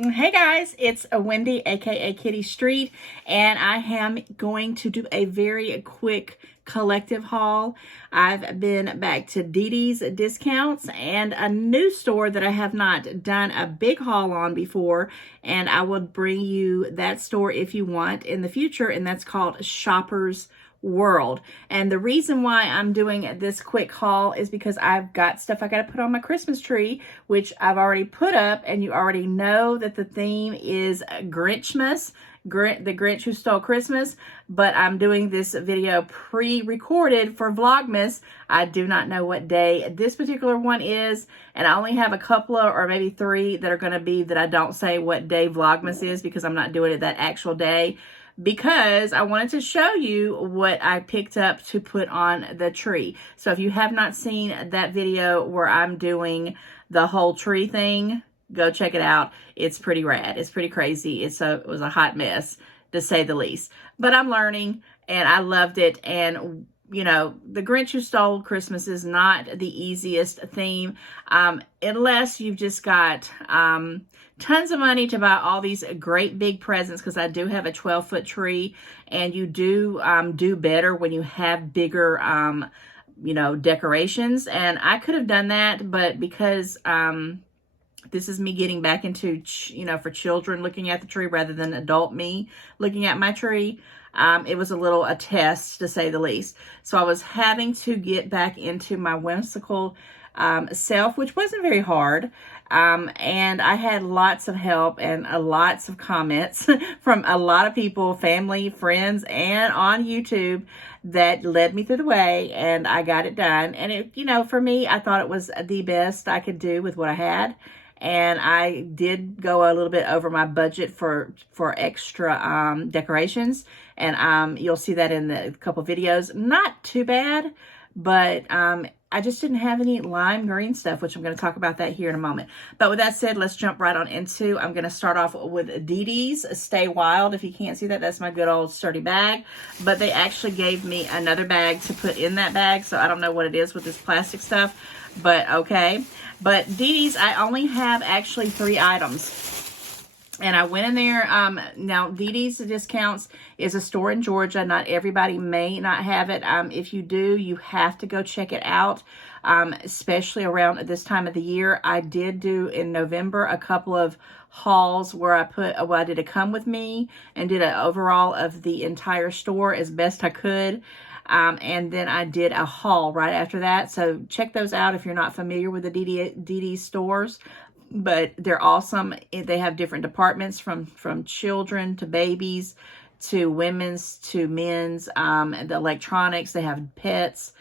Hey guys, it's Wendy, aka Kitty Street, and I am going to do a very quick collective haul. I've been back to Dee Dee's Discounts and a new store that I have not done a big haul on before, and I will bring you that store if you want in the future, and that's called Shoppers World. And the reason why I'm doing this quick haul is because I've got stuff I got to put on my Christmas tree, which I've already put up, and you already know that the theme is Grinchmas, the Grinch Who Stole Christmas. But I'm doing this video pre-recorded for Vlogmas. I do not know what day this particular one is, and I only have a couple of, or maybe 3 that are going to be that I don't say what day Vlogmas is, because I'm not doing it that actual day, because I wanted to show you what I picked up to put on the tree. So if you have not seen that video where I'm doing the whole tree thing, go check it out. It's pretty rad. It's pretty crazy. It was a hot mess, to say the least. But I'm learning, and I loved it. And you know, the Grinch Who Stole Christmas is not the easiest theme, unless you've just got tons of money to buy all these great big presents, because I do have a 12-foot tree, and you do do better when you have bigger, you know, decorations. And I could have done that, but because this is me getting back into, you know, for children looking at the tree rather than adult me looking at my tree, it was a test, to say the least. So I was having to get back into my whimsical self, which wasn't very hard. And I had lots of help and lots of comments from a lot of people, family, friends, and on YouTube, that led me through the way, and I got it done. And it, you know, for me, I thought it was the best I could do with what I had. And I did go a little bit over my budget for extra decorations, and you'll see that in the couple videos. Not too bad, but I just didn't have any lime green stuff, which I'm going to talk about that here in a moment. But with that said, let's jump right on into. I'm going to start off with Dee Dee's Stay Wild. If you can't see that, that's my good old sturdy bag. But they actually gave me another bag to put in that bag, so I don't know what it is with this plastic stuff, but okay. But Dee Dee's, I only have actually 3 items. And I went in there. Now, Dee Dee's Discounts is a store in Georgia. Not everybody may not have it. If you do, you have to go check it out, especially around this time of the year. I did do in November a couple of hauls where I did a come with me and did an overall of the entire store as best I could. And then I did a haul right after that. So check those out if you're not familiar with the Dee Dee stores. But they're awesome. They have different departments from children to babies to women's to men's, the electronics. They have pets.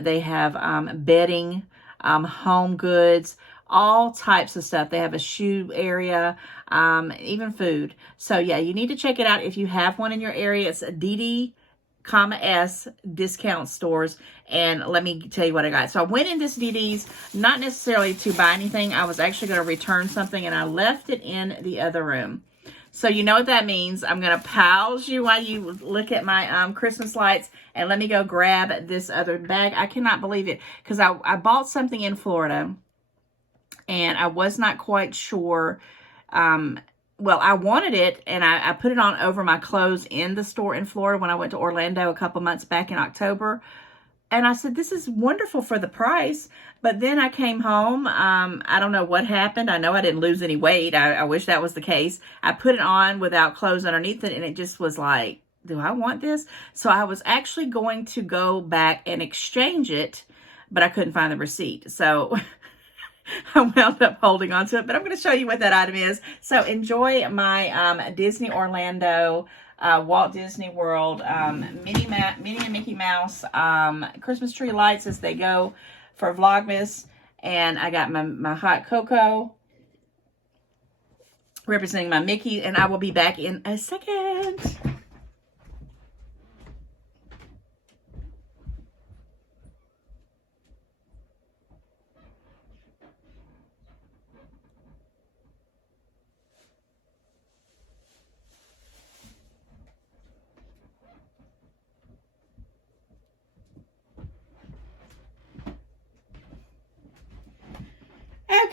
They have bedding, home goods, all types of stuff. They have a shoe area, even food. So yeah, you need to check it out if you have one in your area. It's Dee Dee, S discount stores. And let me tell you what I got. So I went into Dee Dee's, not necessarily to buy anything. I was actually going to return something, and I left it in the other room. So you know what that means. I'm going to pause you while you look at my Christmas lights, and let me go grab this other bag. I cannot believe it, because I bought something in Florida, and I was not quite sure. Well, I wanted it, and I put it on over my clothes in the store in Florida when I went to Orlando a couple months back in October. And I said, this is wonderful for the price. But then I came home. I don't know what happened. I know I didn't lose any weight. I wish that was the case. I put it on without clothes underneath it, and it just was like, do I want this? So I was actually going to go back and exchange it, but I couldn't find the receipt. So I wound up holding on to it, but I'm going to show you what that item is. So enjoy my Disney Orlando, Walt Disney World, Minnie and Mickey Mouse Christmas tree lights as they go for Vlogmas. And I got my hot cocoa representing my Mickey, and I will be back in a second.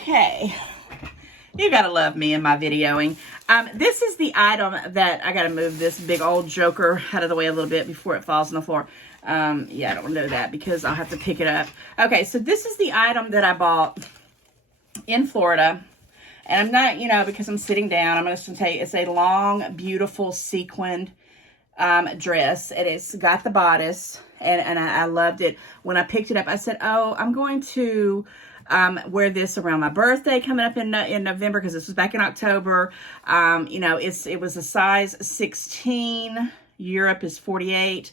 Okay, You gotta love me and my videoing. This is the item that I gotta move this big old joker out of the way a little bit before it falls on the floor. Yeah, I don't want to do that because I'll have to pick it up. Okay, so this is the item that I bought in Florida. And I'm not, you know, because I'm sitting down, I'm going to tell you, it's a long, beautiful sequined dress. And it's got the bodice, and I loved it. When I picked it up, I said, oh, I'm going to wear this around my birthday coming up in November, because this was back in October. You know, it was a size 16. Europe is 48.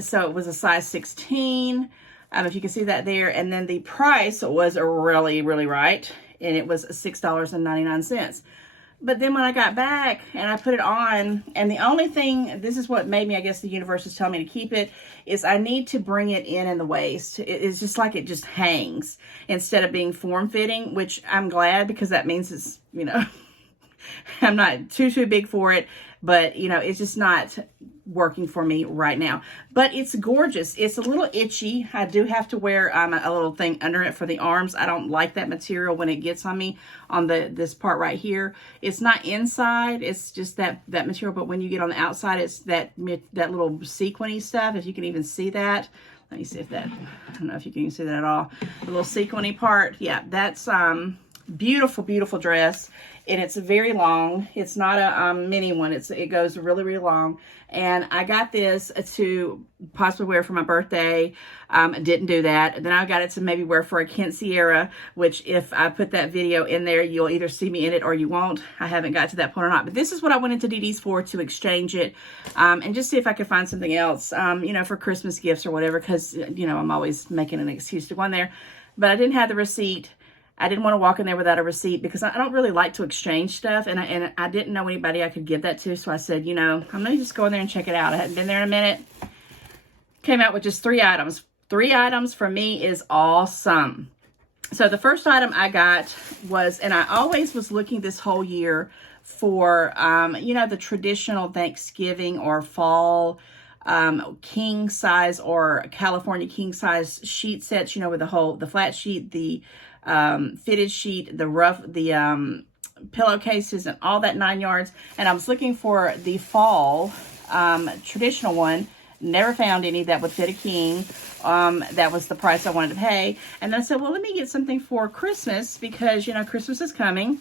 So it was a size 16. If you can see that there. And then the price was really, really right. And it was $6.99. But then when I got back and I put it on, and the only thing, this is what made me, I guess the universe is telling me to keep it, is I need to bring it in the waist. It's just like it just hangs instead of being form-fitting, which I'm glad, because that means it's, you know, I'm not too big for it, but, you know, it's just not working for me right now. But it's gorgeous. It's a little itchy. I do have to wear a little thing under it for the arms. I don't like that material when it gets on me on this part right here. It's not inside. It's just that material. But when you get on the outside, it's that little sequiny stuff. If you can even see that. Let me see if that, I don't know if you can see that at all. The little sequiny part. Yeah, that's beautiful, beautiful dress. And it's very long. It's not a mini one. It goes really, really long. And I got this to possibly wear for my birthday. Didn't do that. Then I got it to maybe wear for a quinceañera, which if I put that video in there, you'll either see me in it or you won't. I haven't got to that point or not. But this is what I went into DD's for, to exchange it and just see if I could find something else, you know, for Christmas gifts or whatever, because, you know, I'm always making an excuse to go in there. But I didn't have the receipt. I didn't want to walk in there without a receipt, because I don't really like to exchange stuff, and I didn't know anybody I could give that to, so I said, you know, I'm going to just go in there and check it out. I hadn't been there in a minute. Came out with just 3 items. 3 items for me is awesome. So the first item I got was, and I always was looking this whole year for, you know, the traditional Thanksgiving or fall king size or California king size sheet sets, you know, with the flat sheet, the fitted sheet, the pillowcases, and all that 9 yards. And I was looking for the fall traditional one. Never found any that would fit a king. That was the price I wanted to pay. And then I said, well, let me get something for Christmas, because, you know, Christmas is coming.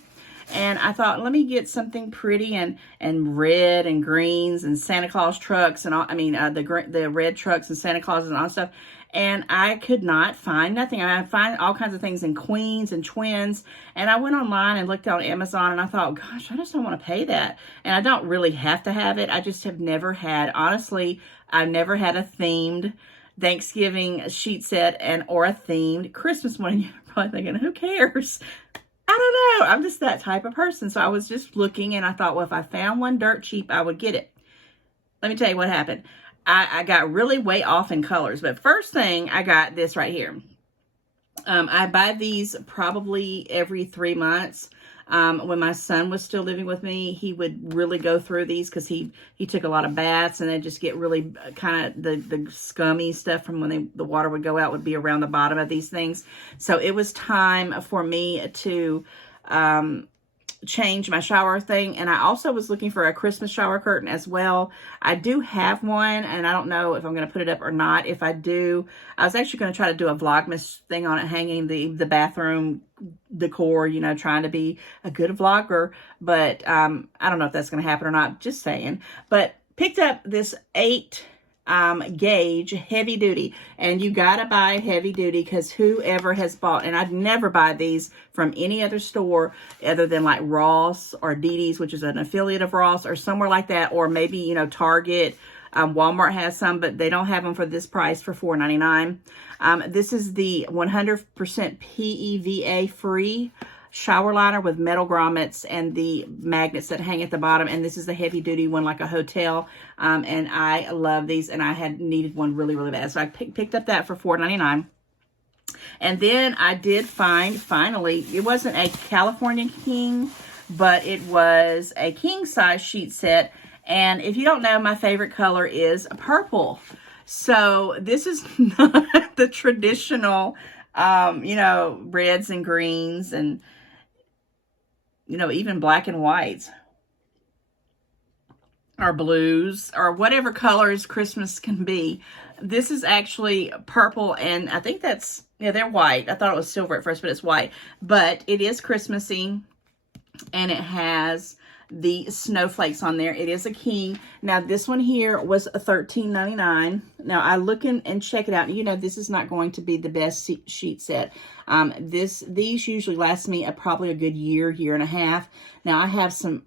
And I thought, let me get something pretty and red and greens and Santa Claus trucks and all. I mean, the red trucks and Santa Claus and all stuff. And I could not find nothing. I find all kinds of things in queens and twins. And I went online and looked on Amazon, and I thought, gosh, I just don't want to pay that. And I don't really have to have it. I just have never had, honestly, I've never had a themed Thanksgiving sheet set or a themed Christmas one. You're probably thinking, who cares? I don't know. I'm just that type of person. So I was just looking, and I thought, well, if I found one dirt cheap, I would get it. Let me tell you what happened. I got really way off in colors. But first thing, I got this right here. I buy these probably every 3 months. When my son was still living with me, he would really go through these, because he took a lot of baths, and they just get really kind of the scummy stuff from when the water would go out would be around the bottom of these things. So it was time for me to change my shower thing. And I also was looking for a Christmas shower curtain as well. I do have one, and I don't know if I'm going to put it up or not. If I do, I was actually going to try to do a Vlogmas thing on it, hanging the bathroom decor, you know, trying to be a good vlogger. But I don't know if that's going to happen or not, just saying. But picked up this 8 gauge heavy duty, and you gotta buy heavy duty, because whoever has bought, and I'd never buy these from any other store other than like Ross or DD's, which is an affiliate of Ross, or somewhere like that, or maybe, you know, Target. Walmart has some, but they don't have them for this price, for $4.99. This is the 100% PEVA free shower liner with metal grommets and the magnets that hang at the bottom. And this is the heavy duty one, like a hotel. And I love these, and I had needed one really, really bad. So I picked up that for $4.99. And then I did find, finally, it wasn't a California king, but it was a king size sheet set. And if you don't know, my favorite color is purple. So this is not the traditional, you know, reds and greens and you know, even black and whites or blues or whatever colors Christmas can be. This is actually purple, and I think that's, yeah, they're white. I thought it was silver at first, but it's white. But it is Christmassy, and it has the snowflakes on there. It is a king. Now, this one here was $13.99. Now, I look and check it out. You know, this is not going to be the best sheet set. These usually last me probably a good year and a half. Now, I have some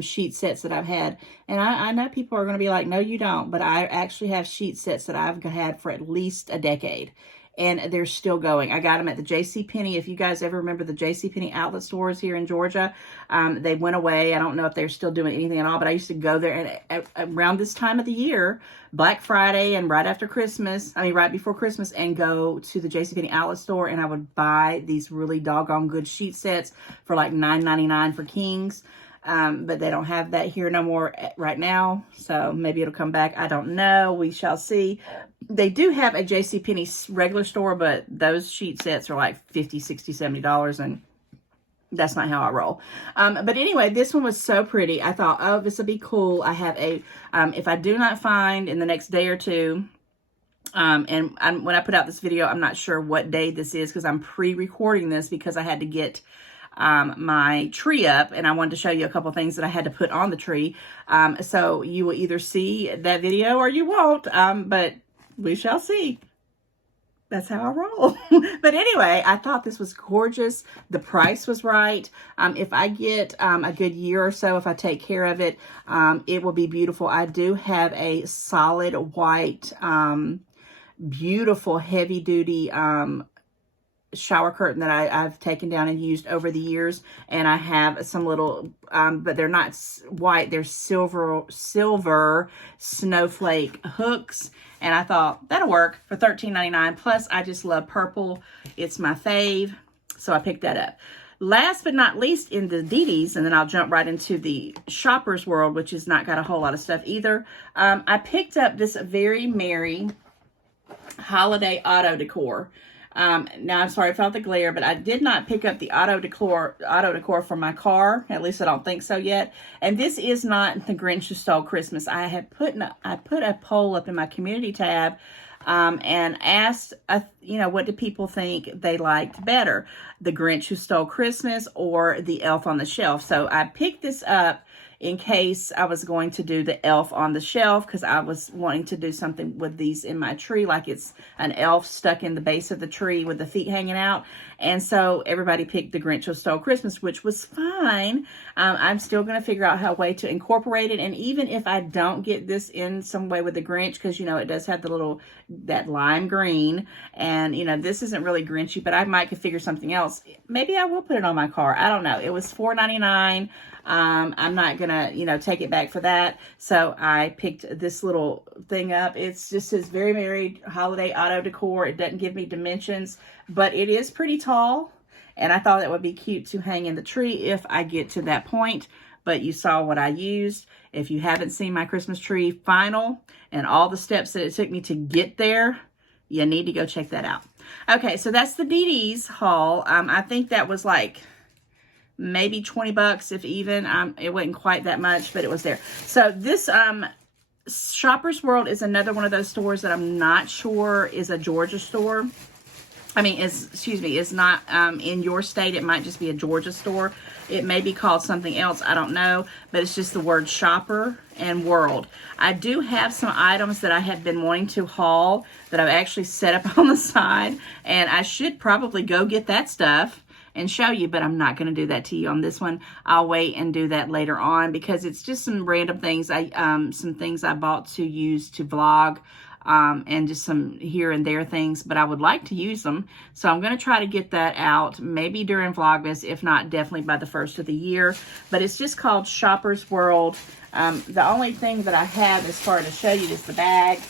sheet sets that I've had, and I know people are going to be like, no, you don't. But I actually have sheet sets that I've had for at least a decade. And they're still going. I got them at the JCPenney. If you guys ever remember the JCPenney outlet stores here in Georgia, they went away. I don't know if they're still doing anything at all, but I used to go there, and around this time of the year, Black Friday and right after Christmas, right before Christmas, and go to the JCPenney outlet store, and I would buy these really doggone good sheet sets for like $9.99 for kings. But they don't have that here no more right now. So maybe it'll come back. I don't know. We shall see. They do have a JCPenney regular store, but those sheet sets are like $50, $60, $70, and that's not how I roll. But anyway, this one was so pretty. I thought, oh, this will be cool. I have a, if I do not find in the next day or two, when I put out this video, I'm not sure what day this is because I'm pre-recording this because I had to get my tree up, and I wanted to show you a couple things that I had to put on the tree. So you will either see that video or you won't, but we shall see. That's how I roll. But anyway, I thought this was gorgeous. The price was right. If I get a good year or so, if I take care of it, it will be beautiful. I do have a solid white, beautiful, heavy-duty shower curtain that I've taken down and used over the years, and I have some little but they're not white, they're silver snowflake hooks, and I thought that'll work for $13.99. Plus I just love purple, it's my fave, so I picked that up. Last but not least, in the DD's, and then I'll jump right into the Shoppers World, which has not got a whole lot of stuff either. I picked up this Very Merry holiday auto decor. Now, I'm sorry about the glare, but I did not pick up the auto decor for my car. At least I don't think so yet. And this is not the Grinch Who Stole Christmas. I put a poll up in my community tab, and asked, what do people think they liked better, the Grinch Who Stole Christmas or the Elf on the Shelf? So I picked this up in case I was going to do the elf on the shelf, because I was wanting to do something with these in my tree, like it's an elf stuck in the base of the tree with the feet hanging out. And so everybody picked the Grinch Who Stole Christmas, which was fine. I'm still going to figure out a way to incorporate it. And even if I don't get this in some way with the Grinch, because, it does have that lime green, and, this isn't really Grinchy, but I might could figure something else. Maybe I will put it on my car. I don't know. It was $4.99. I'm not gonna, take it back for that. So I picked this little thing up. It's just says Very Merry Holiday Auto Decor. It doesn't give me dimensions, but it is pretty tall. And I thought that would be cute to hang in the tree if I get to that point. But you saw what I used. If you haven't seen my Christmas tree final and all the steps that it took me to get there, you need to go check that out. Okay, so that's the DD's haul. I think that was like maybe 20 bucks, if even. It wasn't quite that much, but it was there. So this Shoppers World is another one of those stores that I'm not sure is a Georgia store. Is not in your state. It might just be a Georgia store. It may be called something else. I don't know, but it's just the word shopper and world. I do have some items that I have been wanting to haul that I've actually set up on the side, and I should probably go get that stuff and show you, but I'm not going to do that to you on this one. I'll wait and do that later on, because it's just some random things. Some things I bought to use to vlog, and just some here and there things, but I would like to use them. So I'm going to try to get that out maybe during Vlogmas, if not definitely by the first of the year. But it's just called Shoppers World. The only thing that I have as far to show you is the bag.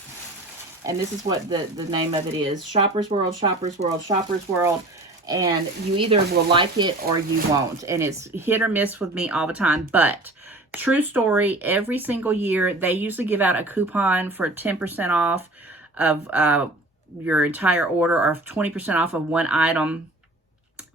And this is what the name of it is. Shoppers World, Shoppers World, Shoppers World. And you either will like it or you won't. And it's hit or miss with me all the time. But true story, every single year, they usually give out a coupon for 10% off of your entire order, or 20% off of one item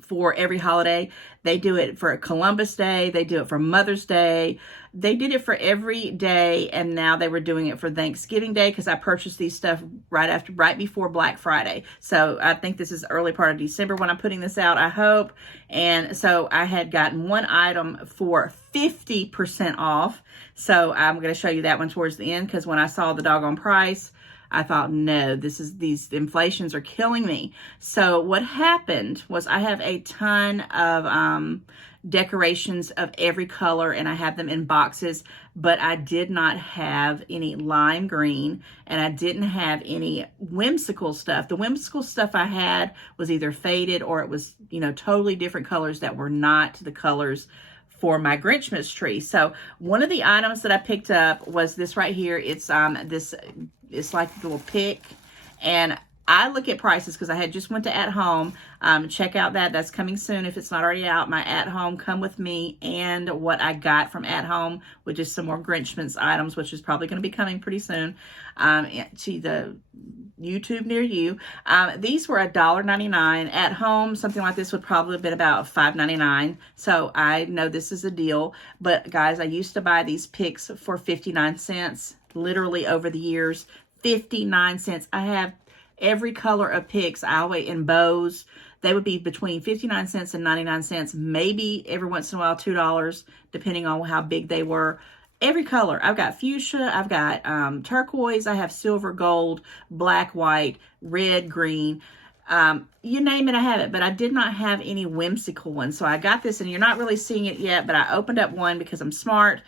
for every holiday. They do it for Columbus Day. They do it for Mother's Day. They did it for every day, and now they were doing it for Thanksgiving Day because I purchased these stuff right before Black Friday. So I think this is early part of December when I'm putting this out, I hope. And so I had gotten one item for 50% off. So I'm going to show you that one towards the end, because when I saw the doggone price, I thought, no, these inflations are killing me. So what happened was I have a ton of decorations of every color, and I have them in boxes, but I did not have any lime green, and I didn't have any whimsical stuff. The whimsical stuff I had was either faded, or it was, you know, totally different colors that were not the colors for my Grinchmas tree. So one of the items that I picked up was this right here. It's it's like a little pick, and I look at prices because I had just went to At Home. Check out that's coming soon if it's not already out. My At Home Come With Me, and what I got from At Home, which is some more Grinchmas items, which is probably going to be coming pretty soon to the YouTube near you. These were $1.99. At Home, something like this would probably have been about $5.99. So I know this is a deal. But guys, I used to buy these picks for 59 cents, literally over the years. 59 cents. I have every color of picks. I always, in bows, they would be between 59 cents and 99 cents. Maybe every once in a while $2, depending on how big they were. Every color. I've got fuchsia, I've got turquoise, I have silver, gold, black, white, red, green. You name it, I have it. But I did not have any whimsical ones. So I got this, and you're not really seeing it yet, but I opened up one because I'm smart.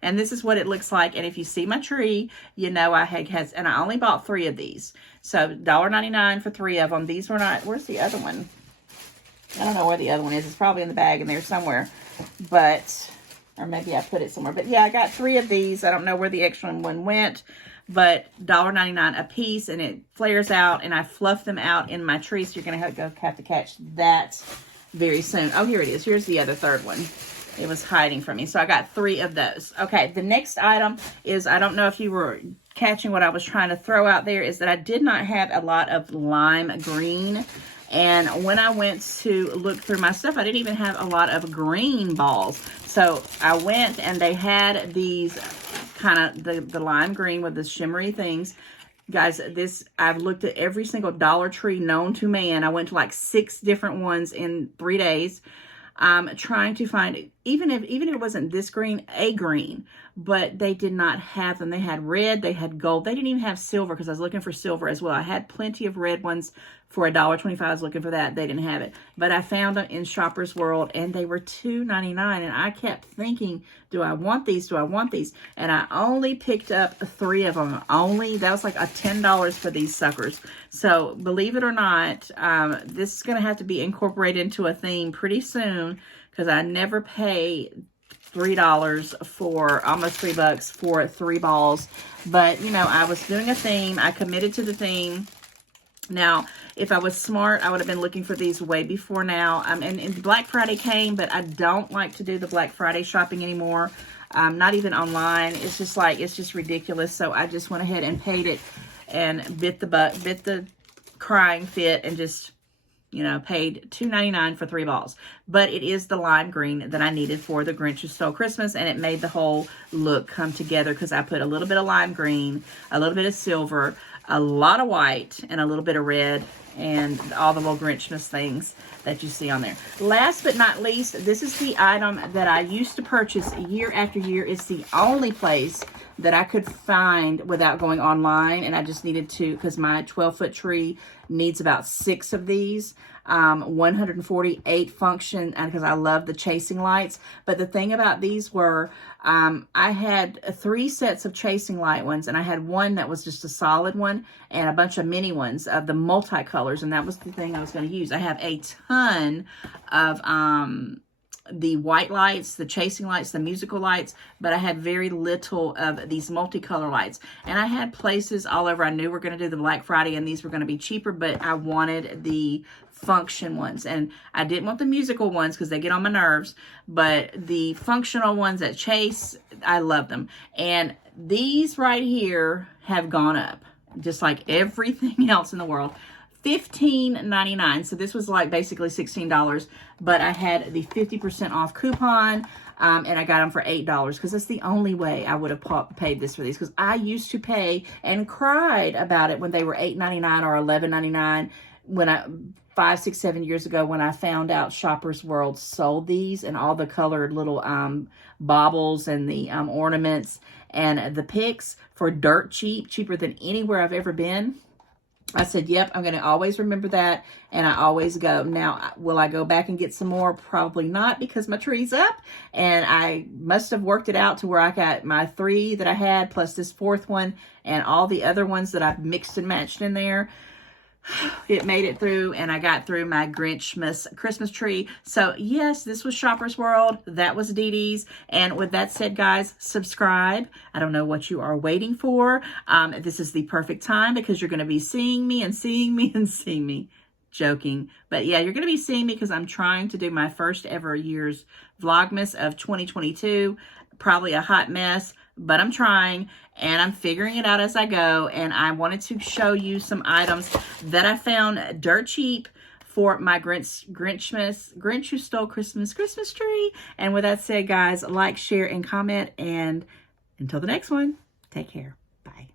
And this is what it looks like. And if you see my tree, you know and I only bought 3 of these. So $1.99 for 3 of them. These were not, where's the other one? I don't know where the other one is. It's probably in the bag in there somewhere. But, or maybe I put it somewhere. But yeah, I got 3 of these. I don't know where the extra one went. But $1.99 a piece, and it flares out, and I fluff them out in my tree. So you're going to have to catch that very soon. Oh, here it is. Here's the other third one. It was hiding from me. So I got 3 of those. Okay, the next item is, I don't know if you were catching what I was trying to throw out there, is that I did not have a lot of lime green. And when I went to look through my stuff, I didn't even have a lot of green balls. So I went, and they had these kind of the lime green with the shimmery things. Guys, I've looked at every single Dollar Tree known to man. I went to like 6 different ones in 3 days. Trying to find, even if it wasn't this green, a green, but they did not have them. They had red, they had gold. They didn't even have silver, because I was looking for silver as well. I had plenty of red ones for $1.25. I was looking for that. They didn't have it, but I found them in Shoppers World, and they were $2.99. And I kept thinking, do I want these? Do I want these? And I only picked up 3 of them. That was like a $10 for these suckers. So believe it or not, this is going to have to be incorporated into a theme pretty soon, because I never pay $3 for, almost $3 for 3 balls. But, you know, I was doing a theme. I committed to the theme. Now, if I was smart, I would have been looking for these way before now. And Black Friday came, but I don't like to do the Black Friday shopping anymore. Not even online. It's just ridiculous. So I just went ahead and paid it, and bit the crying fit, and just, you know, paid $2.99 for 3 balls. But it is the lime green that I needed for the Grinch Who Stole Christmas, and it made the whole look come together, because I put a little bit of lime green, a little bit of silver, a lot of white, and a little bit of red, and all the little Grinchmas things that you see on there. Last but not least, this is the item that I used to purchase year after year. It's the only place that I could find without going online, and I just needed to, because my 12-foot tree needs about 6 of these. 148 function, and because I love the chasing lights. But the thing about these were, I had 3 sets of chasing light ones, and I had one that was just a solid one, and a bunch of mini ones of the multicolors, and that was the thing I was going to use. I have a ton of the white lights, the chasing lights, the musical lights, but I had very little of these multicolor lights. And I had places all over. I knew we're going to do the Black Friday, and these were going to be cheaper, but I wanted the function ones, and I didn't want the musical ones because they get on my nerves, but the functional ones that chase, I love them. And these right here have gone up, just like everything else in the world. $15.99. So this was like basically $16, but I had the 50% off coupon. And I got them for $8 because that's the only way I would have paid this for these, because I used to pay and cried about it when they were $8.99 or $11.99 when 5, 6, 7 years ago when I found out Shoppers World sold these and all the colored little baubles and the ornaments and the picks for dirt cheap, cheaper than anywhere I've ever been. I said, yep, I'm going to always remember that, and I always go. Now, will I go back and get some more? Probably not, because my tree's up, and I must have worked it out to where I got my 3 that I had, plus this 4th one, and all the other ones that I've mixed and matched in there. It made it through, and I got through my Grinchmas Christmas tree. So, yes, this was Shoppers World. That was Dee Dee's. And with that said, guys, subscribe. I don't know what you are waiting for. This is the perfect time because you're going to be seeing me and seeing me and seeing me. Joking. But, yeah, you're going to be seeing me because I'm trying to do my first ever year's Vlogmas of 2022. Probably a hot mess, but I'm trying, and I'm figuring it out as I go. And I wanted to show you some items that I found dirt cheap for my Grinch Who Stole Christmas tree. And with that said, guys, like, share, and comment. And until the next one, take care. Bye.